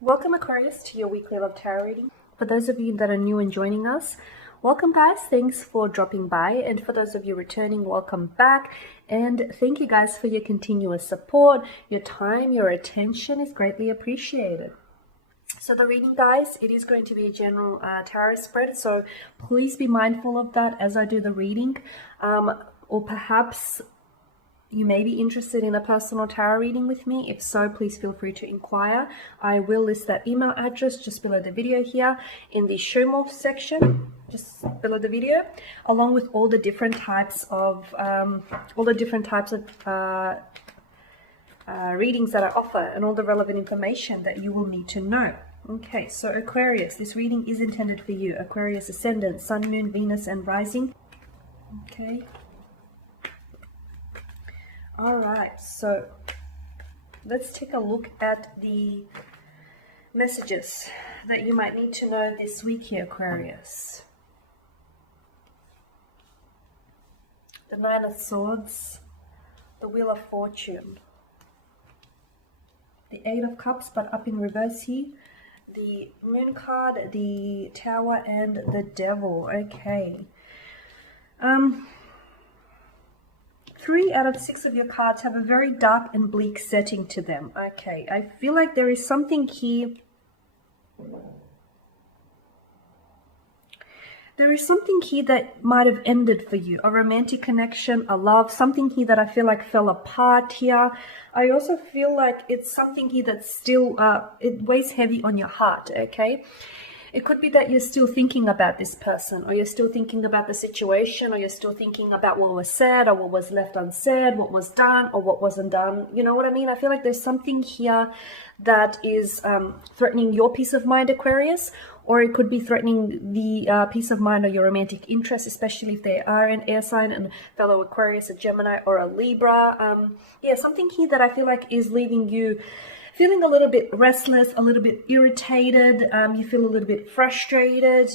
Welcome Aquarius to your weekly love tarot reading. For those of you that are new and joining us, welcome guys, thanks for dropping by, and for those of you returning, welcome back, and thank you guys for your continuous support. Your time, your attention is greatly appreciated. So the reading, guys, it is going to be a general tarot spread, so please be mindful of that as I do the reading, or perhaps you may be interested in a personal tarot reading with me. If so, please feel free to inquire. I will list that email address just below the video here in the show more section, just below the video, along with all the different types of readings that I offer and all the relevant information that you will need to know. Okay, so Aquarius, this reading is intended for you. Aquarius ascendant, Sun, Moon, Venus, and Rising. Okay. All right, so let's take a look at the messages that you might need to know this week here, Aquarius. The Nine of Swords, the Wheel of Fortune, the Eight of Cups, but up in reverse here, the Moon card, the Tower, and the Devil. Okay. 3 out of 6 of your cards have a very dark and bleak setting to them. Okay, I feel like there is something here. There is something here that might have ended for you. A romantic connection, a love, something here that I feel like fell apart here. I also feel like it's something here that's still, it weighs heavy on your heart, okay? It could be that you're still thinking about this person, or you're still thinking about the situation, or you're still thinking about what was said, or what was left unsaid, what was done, or what wasn't done. You know what I mean? I feel like there's something here that is threatening your peace of mind, Aquarius, or it could be threatening the peace of mind of your romantic interest, especially if they are an air sign and fellow Aquarius, a Gemini, or a Libra. Yeah, something here that I feel like is leaving you feeling a little bit restless, a little bit irritated, you feel a little bit frustrated.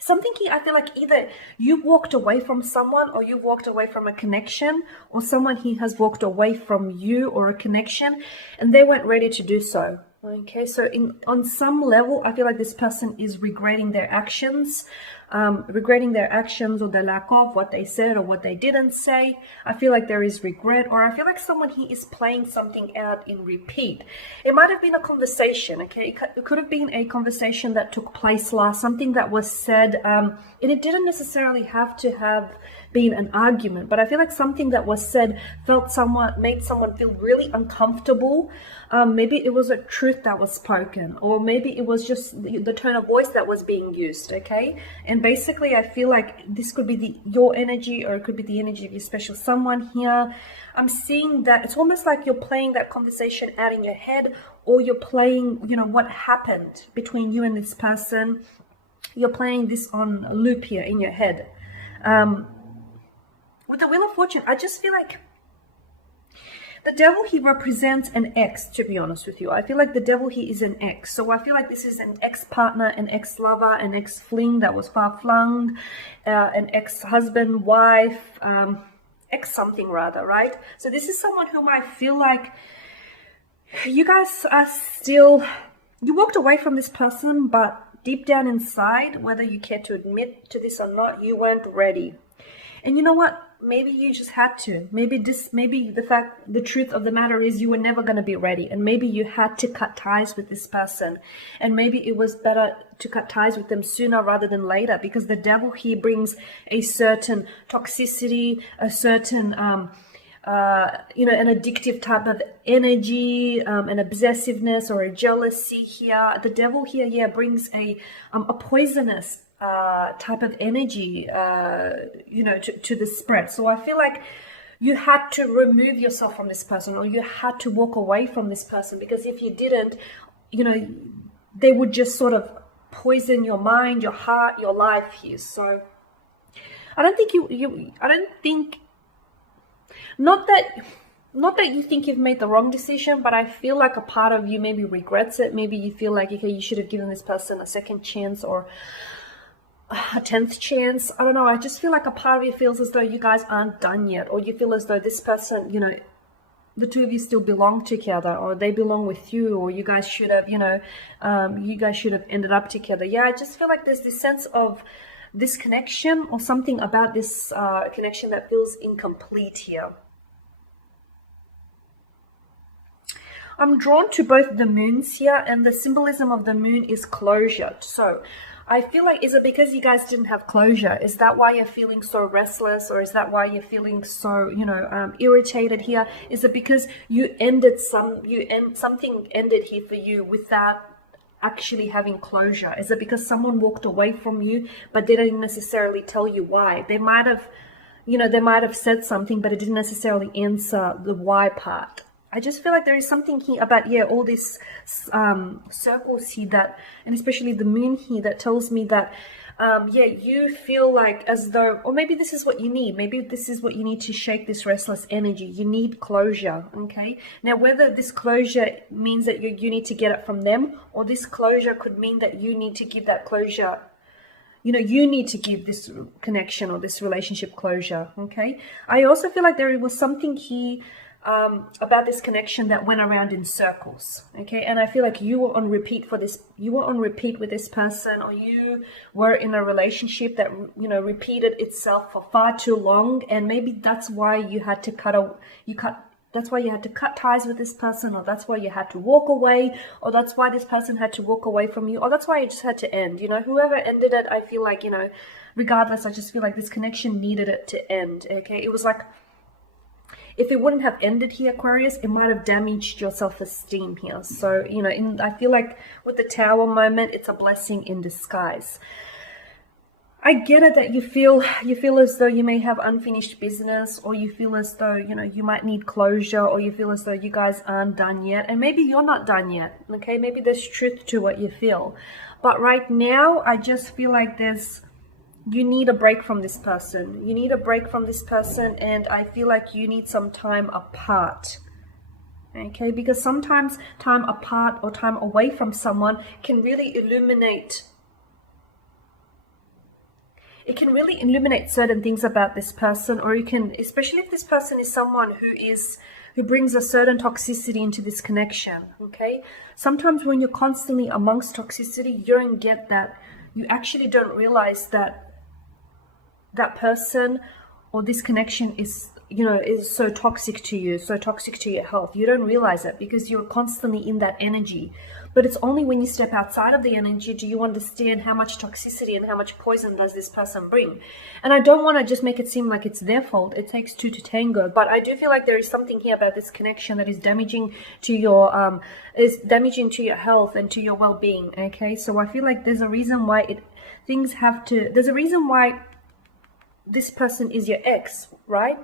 Something here, I feel like either you walked away from someone, or you walked away from a connection, or someone here has walked away from you or a connection, and they weren't ready to do so. Okay, so on some level, I feel like this person is regretting their actions, or the lack of what they said or what they didn't say. I feel like there is regret, or I feel like someone here is playing something out in repeat. It might have been a conversation, okay? It could have been a conversation that took place last, something that was said, and it didn't necessarily have to have been an argument, but I feel like something that was said made someone feel really uncomfortable. Maybe it was a truth that was spoken, or maybe it was just the tone of voice that was being used, okay? And basically, I feel like this could be your energy, or it could be the energy of your special someone here. I'm seeing that it's almost like you're playing that conversation out in your head, or you're playing, you know, what happened between you and this person. You're playing this on a loop here in your head. With the Wheel of Fortune, I just feel like the Devil, he represents an ex, to be honest with you. I feel like the Devil, he is an ex. So I feel like this is an ex-partner, an ex-lover, an ex-fling that was far-flung, an ex-husband, wife, ex-something rather, right? So this is someone whom I feel like you guys are still, you walked away from this person, but deep down inside, whether you care to admit to this or not, you weren't ready. And you know what? Maybe you just had to. Maybe the truth of the matter is you were never going to be ready. And maybe you had to cut ties with this person. And maybe it was better to cut ties with them sooner rather than later, because the Devil here brings a certain toxicity, a certain, an addictive type of energy, an obsessiveness or a jealousy here. The Devil here, yeah, brings a poisonous type of energy, to the spread. So I feel like you had to remove yourself from this person, or you had to walk away from this person, because if you didn't, they would just sort of poison your mind, your heart, your life here. So I don't think not that you think you've made the wrong decision, but I feel like a part of you maybe regrets it. Maybe you feel like, okay, you should have given this person a second chance, or a 10th chance. I don't know. I just feel like a part of you feels as though you guys aren't done yet, or you feel as though this person, the two of you still belong together, or they belong with you, or you guys should have, you guys should have ended up together. Yeah, I just feel like there's this sense of disconnection or something about this connection that feels incomplete here. I'm drawn to both the moons here, and the symbolism of the moon is closure. So I feel like, is it because you guys didn't have closure? Is that why you're feeling so restless? Or is that why you're feeling so, irritated here? Is it because you ended something ended here for you without actually having closure? Is it because someone walked away from you, but they didn't necessarily tell you why? They might have said something, but it didn't necessarily answer the why part. I just feel like there is something here about, all these circles here that, and especially the moon here, that tells me that, you feel like as though, or maybe this is what you need. Maybe this is what you need to shake this restless energy. You need closure, okay? Now, whether this closure means that you need to get it from them, or this closure could mean that you need to give that closure, you need to give this connection or this relationship closure, okay? I also feel like there was something here about this connection that went around in circles, okay? And I feel like you were on repeat with this person, or you were in a relationship that repeated itself for far too long, and maybe that's why you had to that's why you had to cut ties with this person, or that's why you had to walk away, or that's why this person had to walk away from you, or that's why it just had to end. Whoever ended it, I feel like, regardless, I just feel like this connection needed it to end, okay? It was like, if it wouldn't have ended here, Aquarius, it might have damaged your self-esteem here. So, I feel like with the Tower moment, it's a blessing in disguise. I get it that you feel as though you may have unfinished business, or you feel as though, you might need closure, or you feel as though you guys aren't done yet. And maybe you're not done yet, okay? Maybe there's truth to what you feel. But right now, I just feel like you need a break from this person. You need a break from this person, and I feel like you need some time apart. Okay, because sometimes time apart or time away from someone can really illuminate. It can really illuminate certain things about this person, or you can, especially if this person is someone who brings a certain toxicity into this connection. Okay, sometimes when you're constantly amongst toxicity, you don't get that. You actually don't realize that that person or this connection is so toxic to you, so toxic to your health. You don't realize it because you're constantly in that energy. But it's only when you step outside of the energy do you understand how much toxicity and how much poison does this person bring. And I don't want to just make it seem like it's their fault. It takes two to tango. But I do feel like there is something here about this connection that is damaging to your health and to your well-being. Okay, so I feel like there's a reason why there's a reason why this person is your ex, right?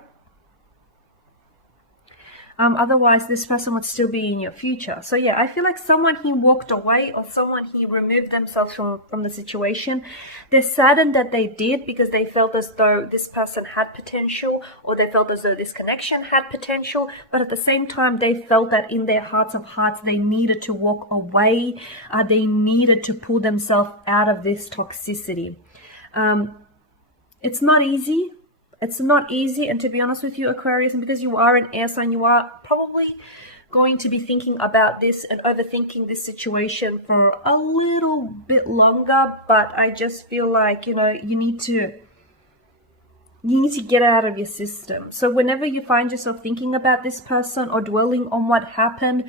Otherwise, this person would still be in your future. So yeah, I feel like someone he walked away, or someone he removed themselves from the situation. They're saddened that they did, because they felt as though this person had potential, or they felt as though this connection had potential. But at the same time, they felt that in their hearts of hearts, they needed to walk away. They needed to pull themselves out of this toxicity. It's not easy. It's not easy, and to be honest with you, Aquarius, and because you are an air sign, you are probably going to be thinking about this and overthinking this situation for a little bit longer. But I just feel like, you need to get it out of your system. So whenever you find yourself thinking about this person or dwelling on what happened,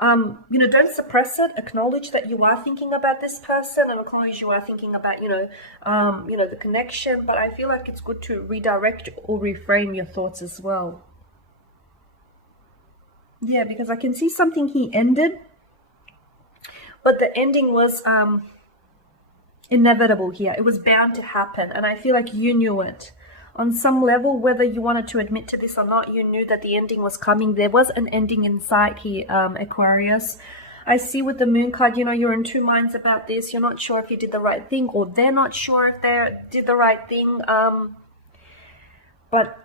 don't suppress it. Acknowledge that you are thinking about this person, and acknowledge you are thinking about, the connection. But I feel like it's good to redirect or reframe your thoughts as well. Yeah, because I can see something he ended, but the ending was inevitable here. It was bound to happen, and I feel like you knew it. On some level, whether you wanted to admit to this or not, you knew that the ending was coming. There was an ending in sight here, Aquarius. I see with the moon card, you're in two minds about this. You're not sure if you did the right thing, or they're not sure if they did the right thing. But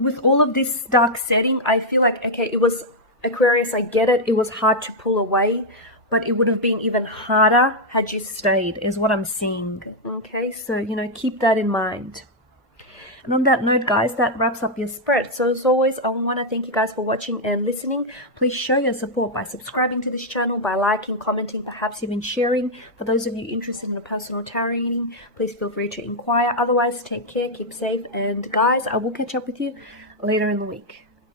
with all of this dark setting, I feel like, okay, it was, Aquarius, I get it. It was hard to pull away, but it would have been even harder had you stayed, is what I'm seeing. Okay, so, keep that in mind. And on that note, guys, that wraps up your spread. So as always, I want to thank you guys for watching and listening. Please show your support by subscribing to this channel, by liking, commenting, perhaps even sharing. For those of you interested in a personal tarot reading, please feel free to inquire. Otherwise, take care, keep safe, and guys, I will catch up with you later in the week.